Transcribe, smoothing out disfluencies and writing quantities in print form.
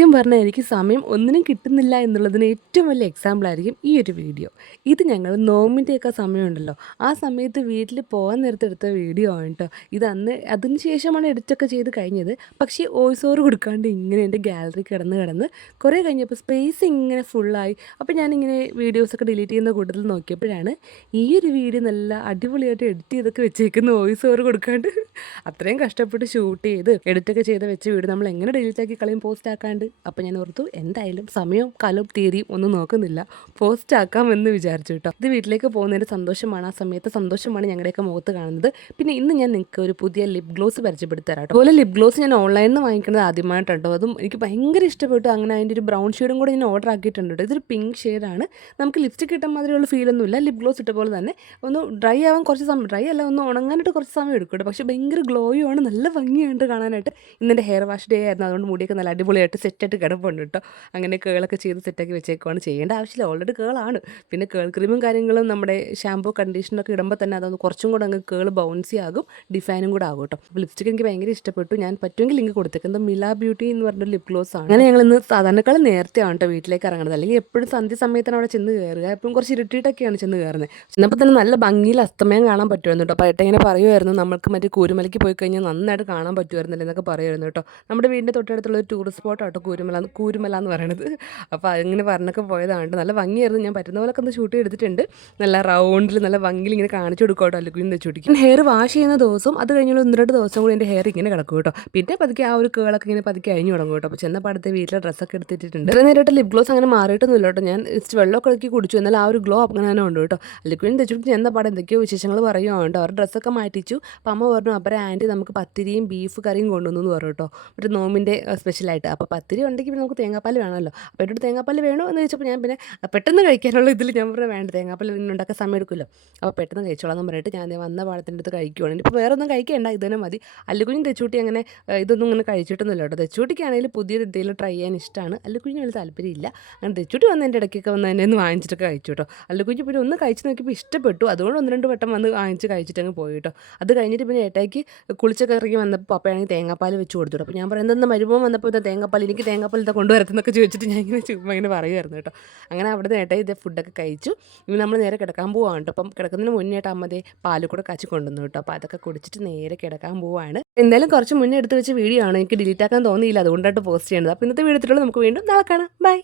സത്യം പറഞ്ഞാൽ എനിക്ക് സമയം ഒന്നിനും കിട്ടുന്നില്ല എന്നുള്ളതിന് ഏറ്റവും വലിയ എക്സാമ്പിളായിരിക്കും ഈ ഒരു വീഡിയോ. ഇത് ഞങ്ങൾ നോമ്പിൻ്റെയൊക്കെ സമയമുണ്ടല്ലോ, ആ സമയത്ത് വീട്ടിൽ പോകാൻ നേരത്ത് എടുത്ത വീഡിയോ ആണ് കേട്ടോ. അതിന് ശേഷമാണ് എഡിറ്റൊക്കെ ചെയ്ത് കഴിഞ്ഞത്. പക്ഷേ വോയിസ് ഓവർ കൊടുക്കാണ്ട് ഇങ്ങനെ എൻ്റെ ഗാലറി കിടന്ന് കുറേ കഴിഞ്ഞപ്പോൾ സ്പേസ് ഇങ്ങനെ ഫുള്ളായി. അപ്പോൾ ഞാനിങ്ങനെ വീഡിയോസൊക്കെ ഡിലീറ്റ് ചെയ്യുന്ന കൂട്ടത്തിൽ നോക്കിയപ്പോഴാണ് ഈ ഒരു വീഡിയോ നല്ല അടിപൊളിയായിട്ട് എഡിറ്റ് ചെയ്തൊക്കെ വെച്ചേക്കുന്ന വോയിസ് ഓവർ കൊടുക്കാണ്ട്. അത്രയും കഷ്ടപ്പെട്ട് ഷൂട്ട് ചെയ്ത് എഡിറ്റൊക്കെ ചെയ്ത് വെച്ച വീഡിയോ നമ്മൾ എങ്ങനെ ഡിലീറ്റ് ആക്കി കളയും പോസ്റ്റ് ആക്കാണ്ട്. അപ്പോൾ ഞാൻ ഓർത്തു എന്തായാലും സമയവും കാലവും തീയതിയും ഒന്നും നോക്കുന്നില്ല, പോസ്റ്റ് ആക്കാമെന്ന് വിചാരിച്ചു കേട്ടോ. ഇത് വീട്ടിലേക്ക് പോകുന്നതിൻ്റെ സന്തോഷമാണ്, ആ സമയത്ത് സന്തോഷമാണ് ഞങ്ങളുടെയൊക്കെ മുഖത്ത് കാണുന്നത്. പിന്നെ ഇന്ന് ഞാൻ നിങ്ങൾക്ക് ഒരു പുതിയ ലിപ് ഗ്ലോസ് പരിചയപ്പെടുത്തി തരാം കേട്ടോ. അതുപോലെ ലിപ് ഗ്ലോസ് ഞാൻ ഓൺലൈനിൽ നിന്ന് വാങ്ങിക്കുന്നത് ആദ്യമായിട്ടോ. അതും എനിക്ക് ഭയങ്കര ഇഷ്ടപ്പെട്ടു. അങ്ങനെ അതിൻ്റെ ഒരു ബ്രൗൺ ഷെയ്ഡും കൂടെ ഞാൻ ഓർഡർ ആക്കിയിട്ടുണ്ട് കേട്ടോ. ഇതൊരു പിങ്ക് ഷെയ്ഡാണ്. നമുക്ക് ലിപ്സ്റ്റിക് കിട്ടാൻ മാതിരിയുള്ള ഫീലൊന്നുമില്ല. ലിപ് ഗ്ലോസ് ഇട്ട പോലെ തന്നെ ഒന്ന് ഡ്രൈ ആവാൻ കുറച്ച് സമയം, ഡ്രൈ അല്ല, ഒന്ന് ഉണങ്ങാനായിട്ട് കുറച്ച് സമയം എടുക്കും കേട്ടോ. പക്ഷേ ഭയങ്കര ഗ്ലോയും ആണ്, നല്ല ഭംഗിയുണ്ട് കാണാനായിട്ട്. ഇന്നെൻ്റെ ഹെയർ വാഷ് ഡേ ആയിരുന്നു, അതുകൊണ്ട് മുടിയൊക്കെ നല്ല അടിപൊളിയായിട്ട് സെറ്റായിട്ട് കിടപ്പുണ്ട് കേട്ടോ. അങ്ങനെ കേളൊക്കെ ചെയ്ത് സെറ്റാക്കി വെച്ചേക്കുവാണ്. ചെയ്യേണ്ട ആവശ്യമില്ല, ഓൾറെഡി കേളാണ്. പിന്നെ കേൾ ക്രീമും കാര്യങ്ങളും നമ്മുടെ ഷാമ്പൂ കണ്ടീഷനൊക്കെ ഇടുമ്പോൾ തന്നെ അതൊന്ന് കുറച്ചും കൂടെ അങ്ങ് കേൾ ബൗൺസി ആകും, ഡിഫൈനും കൂടെ ആകും കേട്ടോ. അപ്പോൾ ലിപ്സ്റ്റിക് എനിക്ക് ഭയങ്കര ഇഷ്ടപ്പെട്ടു. ഞാൻ പറ്റുമെങ്കിൽ ലിങ്ക് കൊടുത്തേക്കുന്നത് മില ബ്യൂട്ടി എന്ന് പറഞ്ഞൊരു ലിപ് ഗ്ലോസ് ആണ്. അങ്ങനെ ഞങ്ങൾ ഇന്ന് സാധാരണക്കാൾ നേരത്തെ ആണ് കേട്ടോ വീട്ടിലേക്ക് ഇറങ്ങുന്നത്. അല്ലെങ്കിൽ എപ്പോഴും സന്ധ്യ സമയത്താണ് അവിടെ ചെന്ന് കയറുക. എപ്പോഴും കുറച്ച് ഇരുട്ടിയിട്ടൊക്കെയാണ് ചെന്ന് കയറുന്നത്. ചെന്നപ്പോൾ തന്നെ നല്ല ഭംഗിയിൽ അസ്തമയം കാണാൻ പറ്റുമായിരുന്നു കേട്ടോ. അപ്പോൾ ഏട്ടൻ ഇങ്ങനെ പറയുമായിരുന്നു, നമുക്ക് മറ്റേ കൂരുമലയ്ക്ക് പോയി കഴിഞ്ഞാൽ നന്നായിട്ട് കാണാൻ പറ്റുമായിരുന്നില്ല എന്നൊക്കെ പറയുമായിരുന്നു കേട്ടോ. നമ്മുടെ വീടിൻ്റെ തൊട്ടടുത്തുള്ള ഒരു ടൂറിസ്റ്റ് സ്പോട്ടാണ് കേട്ടോ കൂരുമല എന്ന് പറയുന്നത്. അപ്പോൾ അങ്ങനെ പറഞ്ഞൊക്കെ പോയതാണ്. നല്ല ഭംഗിയായിരുന്നു. ഞാൻ പറ്റുന്ന പോലൊക്കെ ഒന്ന് ഷൂട്ട് എടുത്തിട്ടുണ്ട്. നല്ല റൗണ്ടിൽ നല്ല ഭംഗിയിൽ ഇങ്ങനെ കാണിച്ചു കൊടുക്കും കേട്ടോ. അല്ലെങ്കിൽ തെച്ചുടിക്കും ഹെയർ വാഷ് ചെയ്യുന്ന ദിവസം, അത് കഴിഞ്ഞുള്ള 1-2 ദിവസം കൂടി എൻ്റെ ഹെയർ ഇങ്ങനെ കിടക്കും കേട്ടോ. പിന്നെ പതുക്കെ ആ ഒരു കേളൊക്കെ ഇങ്ങനെ പതുക്കെ അഴിഞ്ഞു തുടങ്ങും കേട്ടോ. അപ്പോൾ ചെന്നപ്പോൾ അടുത്ത വീട്ടിലെ ഡ്രസ്സൊക്കെ എടുത്തിട്ടുണ്ട്. ഇത്ര നേരമായിട്ട് ലിപ് ഗ്ലോസ് അങ്ങനെ മാറിയിട്ടൊന്നുമില്ല കേട്ടോ. ഞാൻ വെള്ളമൊക്കെ ഇളക്കി കുടിച്ചു, എന്നാൽ ആ ഒരു ഗ്ലോ അങ്ങനെ തന്നെ ഉണ്ട് കേട്ടോ. അല്ലെങ്കിൽ തെച്ചുടിക്ക് ചെന്ന പാടെ എന്തൊക്കെയോ വിശേഷങ്ങൾ പറയുകയാണ് കേട്ടോ. അവർ ഡ്രസ്സൊക്കെ മാറ്റിച്ചു. അപ്പം അമ്മ പറഞ്ഞു, അപ്പറേ ആൻറ്റി നമുക്ക് പത്തിരിയും ബീഫ് കറിയും കൊണ്ടുവന്നു എന്ന് പറഞ്ഞു കേട്ടോ. ഒരു നോമ്പിൻ്റെ സ്പെഷ്യലായിട്ട്. അപ്പോൾ പത്തിരി ഉണ്ടെങ്കിൽ പിന്നെ നമുക്ക് തേങ്ങാപ്പാൽ വേണമല്ലോ. അപ്പോൾ എന്നോട് തേങ്ങാപ്പാൽ വേണോ എന്ന് ചോദിച്ചപ്പോൾ ഞാൻ പിന്നെ പെട്ടെന്ന് കഴിക്കാനുള്ള ഇതിൽ ഞാൻ പറഞ്ഞു വേണ്ട, തേങ്ങാപ്പാൽ പിന്നെ ഉണ്ടാക്കാൻ സമയം എടുക്കുമല്ലോ, അപ്പോൾ പെട്ടെന്ന് കഴിച്ചോളാം എന്ന് പറഞ്ഞിട്ട് ഞാൻ വന്ന പാടത്തിൻ്റെ അടുത്ത് കഴിക്കുവാണ്. ഇപ്പോൾ വേറെ ഒന്നും കഴിക്കേണ്ട, ഇത് തന്നെ മതി. അല്ലുകുഞ്ഞും തെച്ചൂട്ടി അങ്ങനെ ഇതൊന്നും ഇങ്ങനെ കഴിച്ചിട്ടൊന്നുമില്ല കേട്ടോ. തെച്ചൂട്ടിക്കാണെങ്കിൽ പുതിയത് എന്തെങ്കിലും ട്രൈ ചെയ്യാൻ ഇഷ്ടമാണ്. അല്ലുകുഞ്ഞിന് വലിയ താല്പര്യമില്ല. അങ്ങനെ തെച്ചൂട്ടി വന്ന് എൻ്റെ ഇടയ്ക്കൊക്കെ വന്ന് എന്നെ ഒന്ന് വാങ്ങിച്ചിട്ടൊക്കെ കഴിച്ചു കേട്ടോ. അല്ലുകുഞ്ഞ് പിന്നെ ഒന്ന് കഴിച്ച് നോക്കിയപ്പോൾ ഇഷ്ടപ്പെട്ടു. അതുകൊണ്ട് 1-2 വട്ടം വന്ന് വാങ്ങിച്ച് കഴിച്ചിട്ടങ്ങ് പോയി കേട്ടോ. അത് കഴിഞ്ഞിട്ട് പിന്നെ ഏട്ടായിക്ക് കുളിച്ചൊക്കെ ഇറങ്ങി വന്നപ്പോൾ പപ്പയാണെങ്കിൽ തേങ്ങാപ്പാൽ വെച്ച് കൊടുത്തു. അപ്പോൾ ഞാൻ പറയുന്നത് എന്താ മരുമോൻ വന്നപ്പോൾ ഇതാ തേങ്ങാപ്പാൽ, എനിക്ക് തേങ്ങാപ്പാൽ ഇതാ കൊണ്ടുവരത്തുന്നൊക്കെ ചോദിച്ചിട്ട് ഞാൻ ഇങ്ങനെ ചുമ്മാ ഇങ്ങനെ പറയുമായിരുന്നു കേട്ടോ. അങ്ങനെ അവിടെ നിന്ന് ഏട്ടായി ഇതേ ഫുഡൊക്കെ കഴിച്ചു. ഇനി നമ്മൾ നേരെ കിടക്കാൻ പോവാണ് കേട്ടോ. അപ്പം കിടക്കുന്നതിന് മുന്നേ ആയിട്ട് അമ്മ ദേ പാൽ കൂടെ കാച്ചി കൊണ്ടുവന്നു കേട്ടോ. അപ്പോൾ അതൊക്കെ കുടിച്ചിട്ട് നേരെ കിടക്കാൻ പോവാണ്. എന്തായാലും കുറച്ച് മുന്നേ എടുത്ത് വെച്ച വീഡിയോ ആണ്, എനിക്ക് ഡിലീറ്റ് ആക്കാൻ തോന്നിയില്ല, അതുകൊണ്ടായിട്ട് പോസ്റ്റ് ചെയ്യേണ്ടത്. അപ്പോൾ ഇന്നത്തെ വീഡിയോത്തിലുള്ള നമുക്ക് വീണ്ടും നാളെ കാണാം. ബൈ.